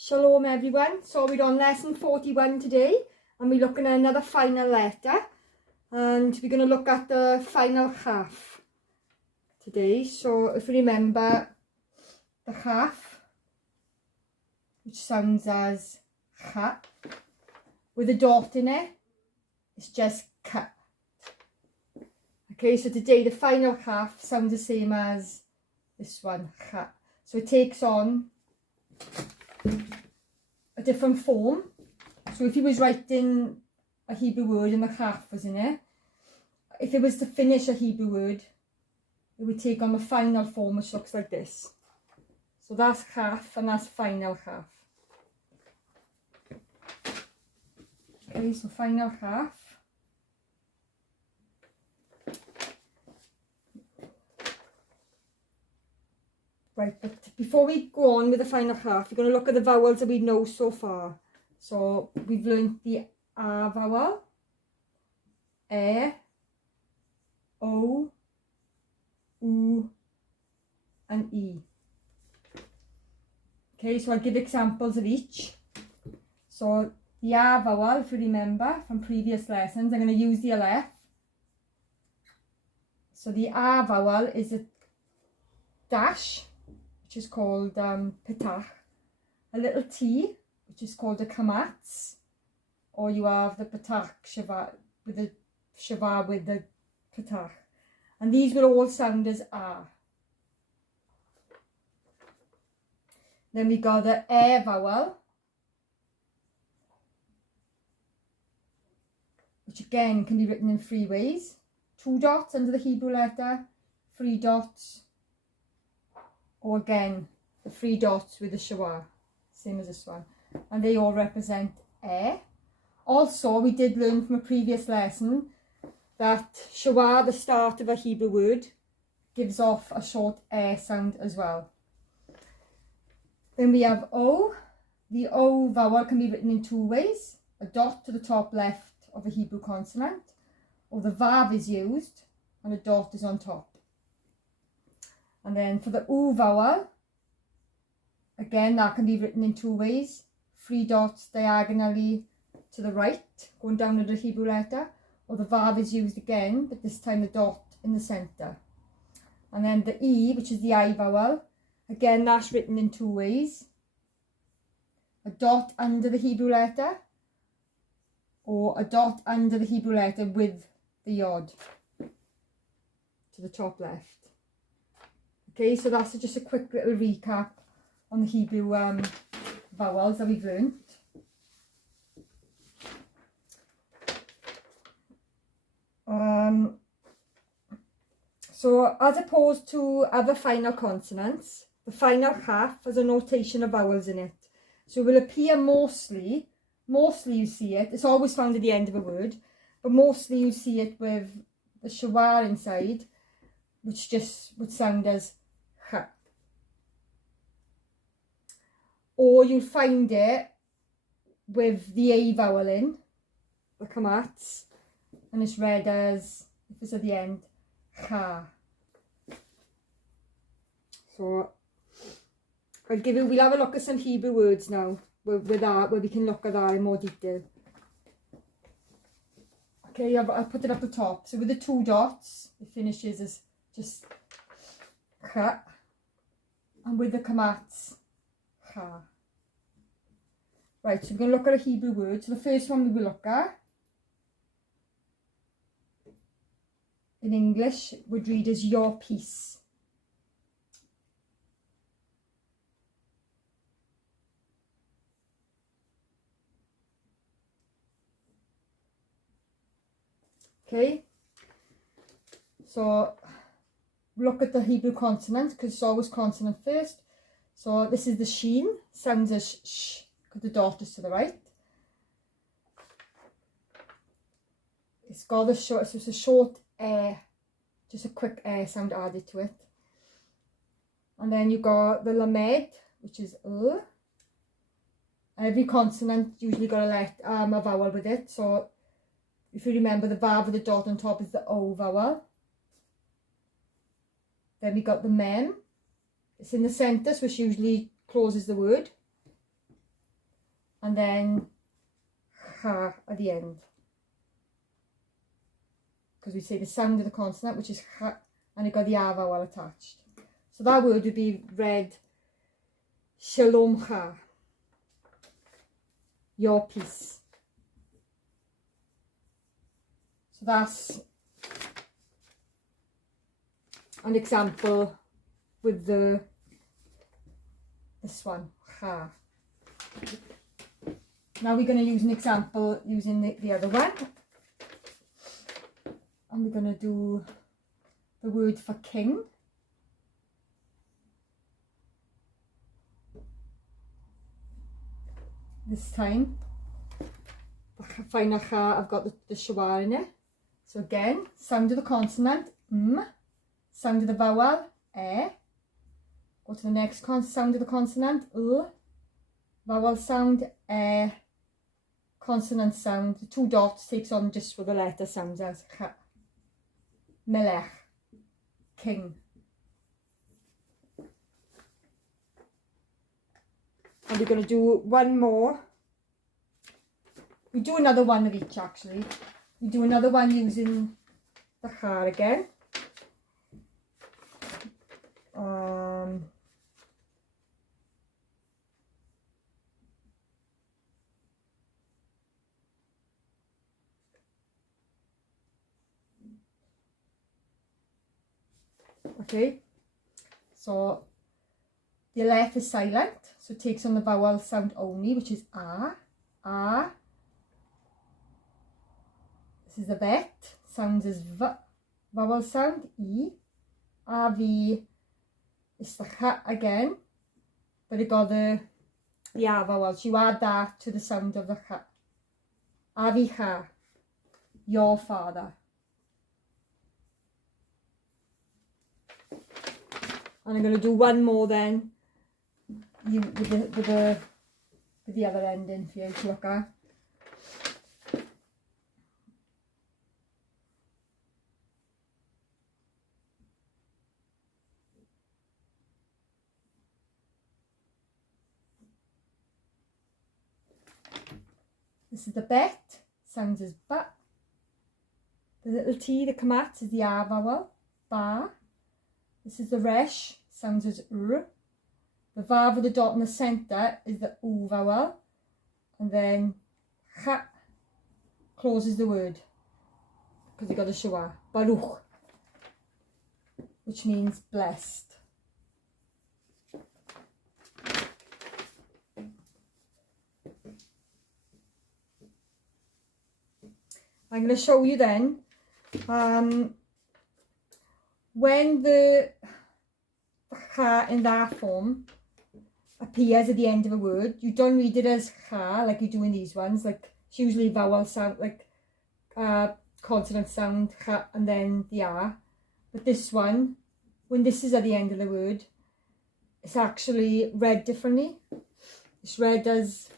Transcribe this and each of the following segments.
Shalom everyone, so we're on lesson 41 today and we're looking at another final letter and we're going to look at the final Khaf today. So if you remember the Khaf, which sounds as khet, with a dot in it, it's just khet. Okay, so today the final Khaf sounds the same as this one, khet. So it takes on a different form. So if he was writing a Hebrew word and the Khaf was in it, if it was to finish a Hebrew word, it would take on the final form, which looks like this. So that's Khaf and that's final Khaf. Okay, so final Khaf. Right, but before we go on with the final Khaf, we're going to look at the vowels that we know so far. So we've learned the A vowel, E, O, U, and E. Okay, so I'll give examples of each. So the A vowel, if you remember from previous lessons, I'm going to use the Aleph. So the A vowel is a dash, which is called petach, a little T, which is called a consonant, or you have the petach shva with the shva with the petach, and these will all sound as A. Then we got the E vowel, which again can be written in three ways: 2 dots under the Hebrew letter, 3 dots, or again the 3 dots with the shwa, same as this one, and they all represent E. Also, we did learn from a previous lesson that shwa, the start of a Hebrew word, gives off a short E sound as well. Then we have O. The O vowel can be written in 2 ways: a dot to the top left of a Hebrew consonant, or the vav is used and a dot is on top. And then for the U vowel, again that can be written in 2 ways: 3 dots diagonally to the right, going down to the Hebrew letter, or the vav is used again, but this time the dot in the centre. And then the E, which is the I vowel, again that's written in 2 ways: a dot under the Hebrew letter, or a dot under the Hebrew letter with the yod to the top left. Okay, so that's just a quick little recap on the Hebrew vowels that we've learnt. So as opposed to other final consonants, the final Khaf has a notation of vowels in it. So it will appear mostly you see it, it's always found at the end of a word, but mostly you see it with the shwa inside, which just would sound as khet. Or you'll find it with the A vowel in, the consonants, and it's read as, if it's at the end, kha. So we'll have a look at some Hebrew words now with that, where we can look at that in more detail. Okay, I'll put it up the top. So with the 2 dots, it finishes as just kha, and with the consonants, kha. Right, so we're going to look at a Hebrew word. So the first one we will look at, in English, would read as your peace. Okay, so look at the Hebrew consonant, because it's always consonant first. So this is the sheen, sounds as sh, because the dot is to the right. It's got a short, so it's a short air, just a quick air sound added to it. And then you got the lamed, which is every consonant usually got a vowel with it. So if you remember, the vav with the dot on top is the O vowel. Then we got the mem. It's in the centre, which usually closes the word. and then kha at the end. Because we say the sound of the consonant, which is kha, and it got the R vowel attached. So that word would be read Shlom'khah, your peace. So that's an example with this one, kha. Now we're going to use an example using the other one. And we're going to do the word for king. This time, the final kha, I've got the shwa in it. So again, sound of the consonant, sound of the vowel, e. Go to the next sound of the consonant, l. Vowel sound, e. Consonant sound. The two dots takes on just for the letter sounds as kha. Melech, king. And we're going to do one more. We do another one of each actually. We do another one using the kha again. Okay, so the left is silent, so it takes on the vowel sound only, which is a. This is the vet, sounds as v. Vowel sound, e. V is the kha again, but it got the R vowel, so you add that to the sound of the kha. Kha, your father. And I'm going to do one more then, with the other ending for you to look at. This is the bet, sounds as ba. The little T, the kamat, is the R vowel, ba. This is the resh, sounds as r. The vav with the dot in the centre is the u vowel. And then kha closes the word, because you got the shwa, Barukh, which means blessed. I'm going to show you then when the kha in that form appears at the end of a word. You don't read it as kha like you do in these ones, like it's usually vowel sound, like consonant sound, kha, and then the r. But this one, when this is at the end of the word, it's actually read differently. It's read as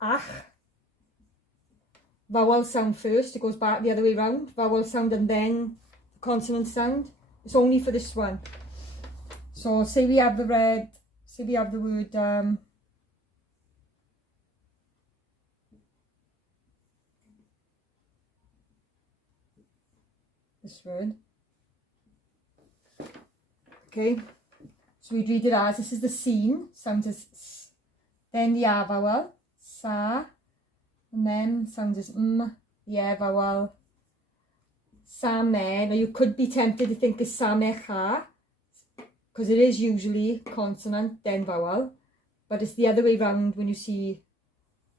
ach. Vowel sound first, it goes back the other way round. Vowel sound and then the consonant sound. It's only for this one. So say we have the word this word. Okay, so we'd read it as, this is the scene, sounds as s. Then the R vowel, sa. And then sounds as the E vowel, same. Now you could be tempted to think it's slom'khah, because it is usually consonant then vowel, but it's the other way round when you see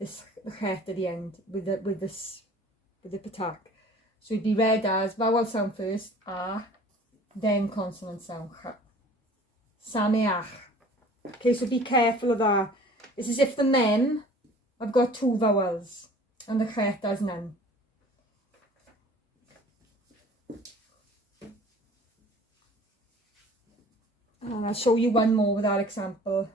this khet at the end with the petach. So it'd be read as vowel sound first, a, then consonant sound, kha. Sameach. Okay, so be careful of that. It's as if the mem, I've got two vowels and the khet has none. And I'll show you one more with that example.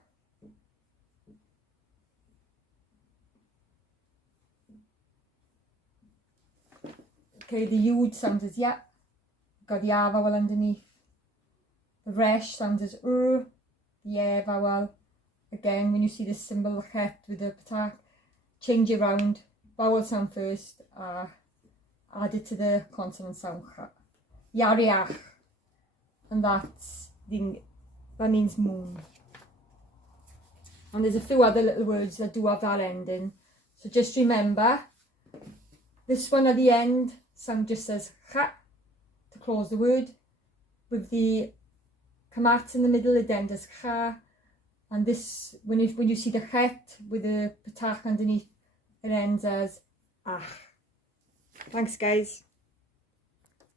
Okay, the yud sounds as ya, got the R vowel underneath. The resh sounds as the E vowel. Again, when you see this symbol, the khet with the petach, change it round. Vowel sound first, add it to the consonant sound. Roo'akh, and that means moon. And there's a few other little words that do have that ending. So just remember, this one at the end sound just says khet to close the word. With the kamat in the middle, it then does kha. And this, when you see the khet with the petach underneath, it ends as ah. Thanks guys.